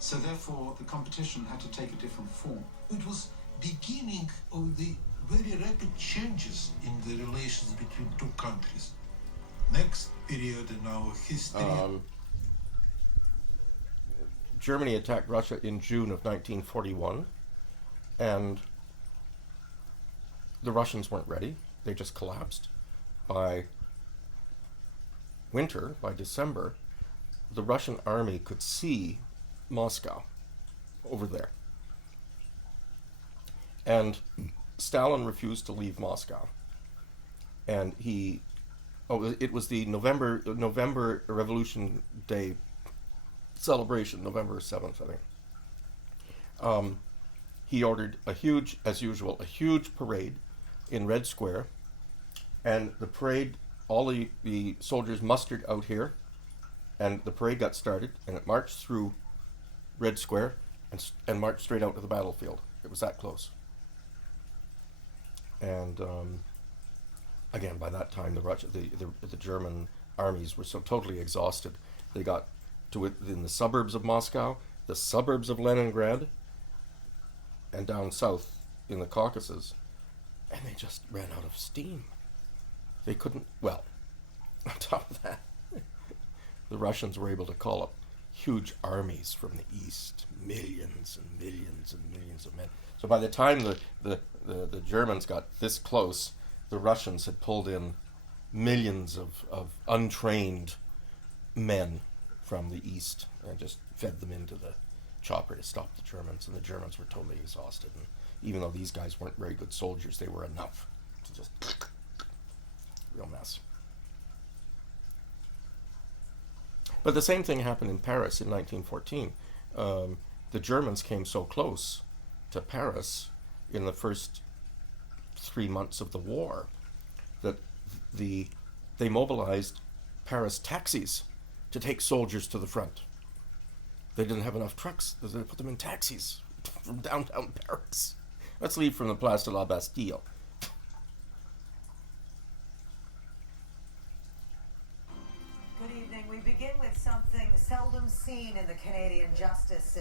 So therefore, the competition had to take a different form. It was beginning of the very rapid changes in the relations between two countries. Next period in our history. Germany attacked Russia in June of 1941, and the Russians weren't ready. They just collapsed. By winter, by December, the Russian army could see Moscow over there. And Stalin refused to leave Moscow. And it was the November Revolution Day celebration, November 7th, I think. He ordered a huge parade in Red Square. And the parade, all the soldiers mustered out here, and the parade got started, and it marched through Red Square and marched straight out to the battlefield. It was that close. And again, by that time, the German armies were so totally exhausted. They got to in the suburbs of Moscow, the suburbs of Leningrad, and down south in the Caucasus, and they just ran out of steam. They couldn't, well, on top of that, the Russians were able to call up huge armies from the east, millions and millions and millions of men. So by the time the Germans got this close, the Russians had pulled in millions of untrained men from the east and just fed them into the chopper to stop the Germans, and the Germans were totally exhausted. And even though these guys weren't very good soldiers, they were enough to just real mess. But the same thing happened in Paris in 1914. The Germans came so close to Paris in the first 3 months of the war that they mobilized Paris taxis to take soldiers to the front. They didn't have enough trucks. They put them in taxis from downtown Paris. Let's leave from the Place de la Bastille. Good evening. We begin with something seldom seen in the Canadian justice system.